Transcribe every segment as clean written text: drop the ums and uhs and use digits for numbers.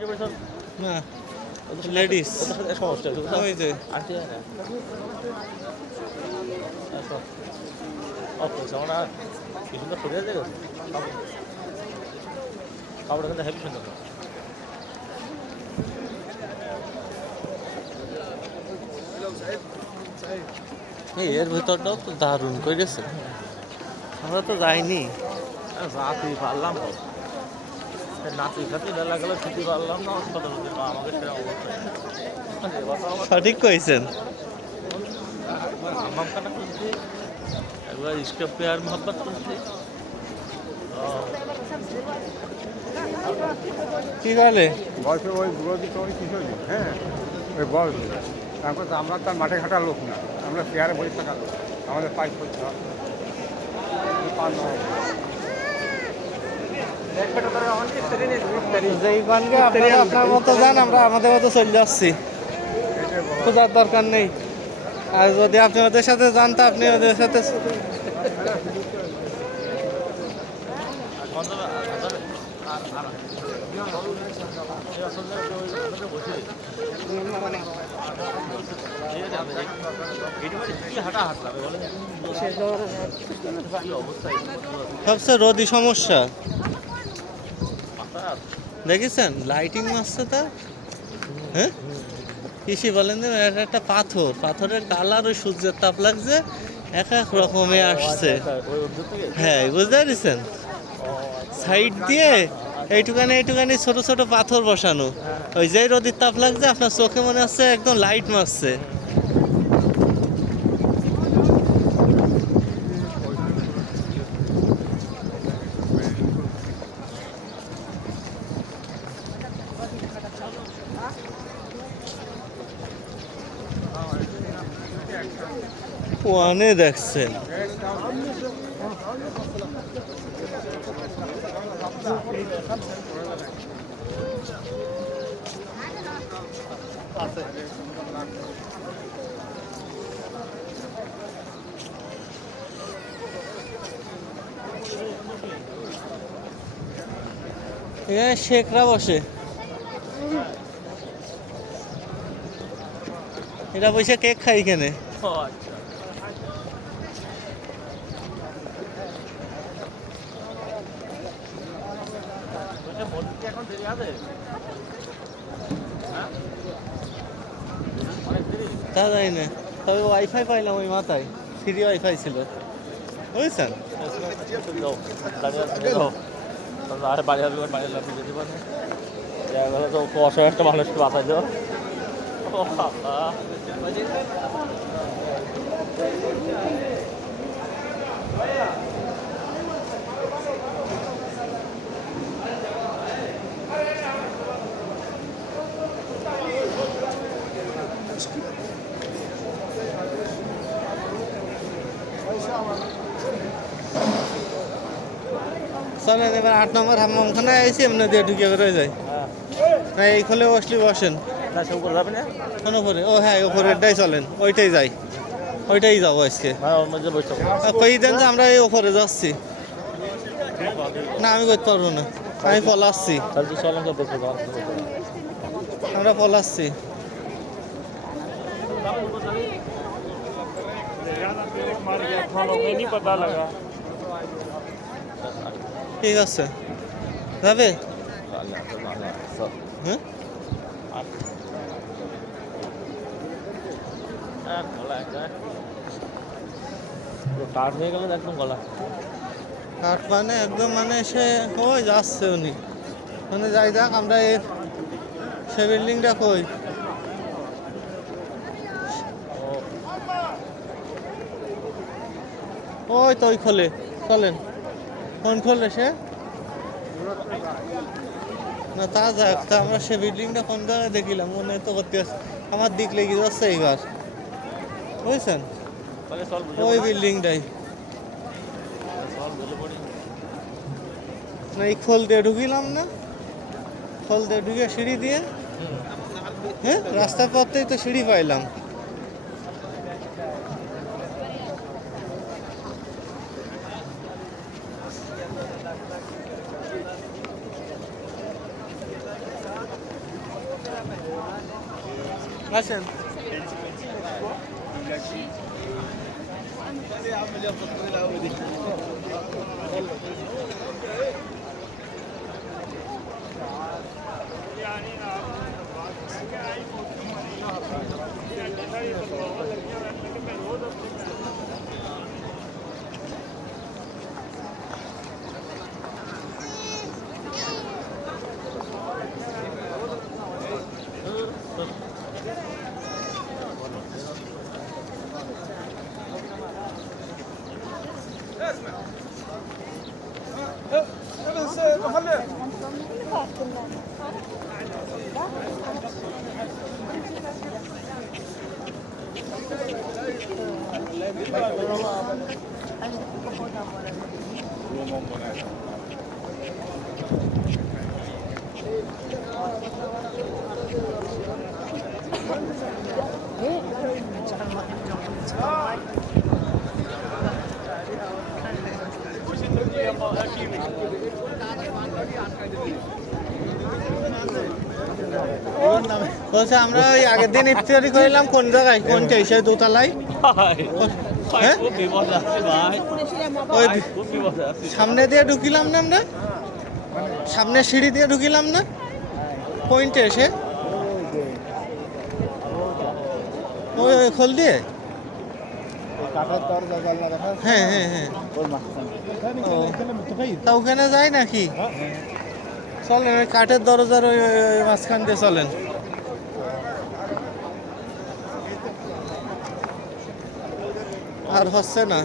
না লেডিস সমস্যা ওই যে আনতে যায় না ওকে আমরা কি সুন্দর সরিয়ে দেবে কাপড় কিন্তু হেভি সুন্দর এর ভিতরটাও তো দারুণ করে গেছে আমরা তো যাইনি রাতে পারলাম নাতি খাতি বেলা গেলে ছুটি পারলাম না আমাকে সেরকম অবস্থা সঠিক কইছেন হামাম কাটা করছি একবার স্টেপ পেয়ার মহব্বত করছি কি বলে বয়সে ওই বুড়োদি তুমি কিছু নেই হ্যাঁ ওই বয়স তারপর তো আমরা তার মাঠে ঘাটার লোক না আমরা পেয়ারে বসে থাকার লোক আমাদের পাইপ করতে হবে যেইখানকে আপনারা আপনার মতো যান আমরা আমাদের মতো চলে যাচ্ছি খোঁজার দরকার নেই আর যদি আপনি ওদের সাথে যান তা আপনি ওদের সাথে সবচেয়ে রোদি সমস্যা দেখেছেন লাইটিং মারছে তা হ্যাঁ কৃষি বলেন যে এটা একটা পাথরের কালার ওই সূর্যের তাপ লাগছে এক এক রকমে আসছে হ্যাঁ বুঝতে পারছেন সাইড দিয়ে এইটুকানি ছোট ছোট পাথর বসানো ওই যে রোদের তাপ লাগছে আপনার চোখে মনে হচ্ছে একদম লাইট মারছে ওয়ানে দেখছেন এখানে শেখরা বসে এটা বসে কেক খাই এখানে তা যাই না তবে ওয়াইফাই পাইলাম ওই মাথায় ফ্রি ওয়াইফাই ছিল বুঝছেন আর বাড়ি হবে বাড়ি লাগবে যেতে পারে তো অসহায় একটা মানুষকে বাঁচাই দেওয়া চলেন এবার 8 নম্বর হাম্মামখানে আইসি এমনি দিয়ে ঢুকে বেরোয় যায় না এই খোলে বসলি বসেন না সব করে যাবে না কোন ওপরে ও হ্যাঁ ওপরেরটাই চলেন ওইটাই যাই ওইটাই যাবো আজকে ওর মধ্যে বসে কই দেন যে আমরা এই ওপরে যাচ্ছি না আমি করতে পারবো না আমি পলাচ্ছি তাহলে তো চলেন তো দেখে আমরা পলাচ্ছি ঠিক আছে যাবে হ্যাঁ কাঠ হয়ে গেল একদম গলা কাঠ মানে একদম মানে সে কই যাচ্ছে উনি মানে যাই যাক আমরা সে বিল্ডিংটা কই ওই তো ওই খোলে চলেন কোন খোলে সে না তা যাক তা আমরা সে বিল্ডিংটা কোন জায়গায় দেখিলাম মনে তো করতে আমার দিক লেগে যাচ্ছে এইবার বুঝছেন ওই বিল্ডিংটাই না এই খোল দিয়ে ঢুকিলাম না খোল দিয়ে ঢুকে সিঁড়ি দিয়ে হ্যাঁ রাস্তার পথেই তো সিঁড়ি পাইলাম আসেন। বলছে আমরা ওই আগের দিন ইফতারি করলাম কোন জায়গায়, কোনটা এসে দোতলায়? হ্যাঁ? খুব বিপদে আছি ভাই, ওই খুব বিপদে আছি। সামনে দিয়ে ঢুকিলাম না আমরা, সামনে সিঁড়ি দিয়ে ঢুকিলাম না পয়েন্টে এসে, ওই ওই খোল দিয়ে। হ্যাঁ হ্যাঁ হ্যাঁ, ও, তা ওখানে যায় নাকি? চলেন ওই কাঠের দরজার ওই ওই ওই মাঝখান দিয়ে চলেন। আর হচ্ছে না।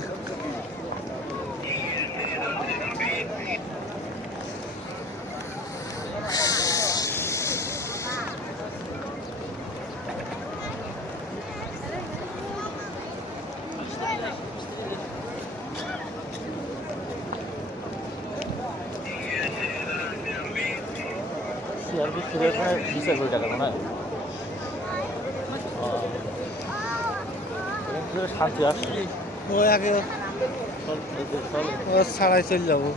সিআরপি ফিরে এখানে 20 টাকা মনে হয়। শান্তি আসছে। ওই আগে চল, এই যে চল। ও ছাড়াই চলে যাবো।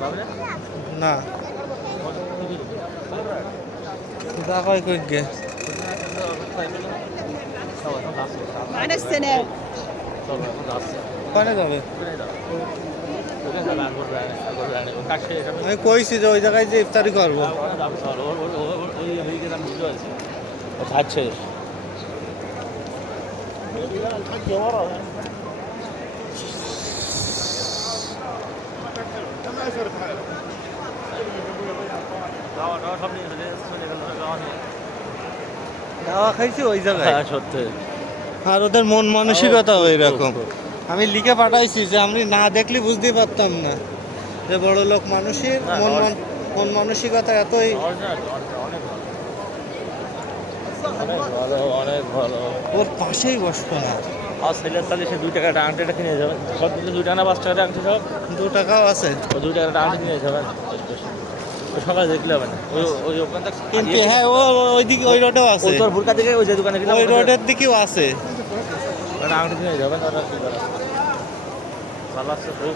যাবে না? না যা কয় কই গে। কনে যাবে? আমি কইছি যে ওই জায়গায় যে ইফতারি করবো। আচ্ছা খাওয়া খাইছি ওই জায়গায়। সত্যি। আর ওদের মন মানসিকতা ওই রকম। আমি লিখে পাঠাইছি যে আমি না দেখলে বুঝতেই পারতাম না যে বড় লোক মানুষের মন মানসিকতা এতই। অনেক ভালো। ওর পাশেই বসবো না। আর ছেলের তাহলে সে 2 টাকাটা আংটিটা কিনে যাবেন। সব দিলে 2 টাকা না 5 টাকা আংটি সব 2 টাকাও আছে। ও 2 টাকাটা আংটি কিনে যাবেন। সকালে দেখলে হবে না। ওই ওখানটা কিন্তু হ্যাঁ ও ওইদিকে ওই রোডেও আছে। তোর ভুরকা থেকে ওই যে দোকানে গেলাম ওই রোডের দিকেও আছে। আংটি কিনে যাবেন। ওরা কি করে ভালো আছে খুব।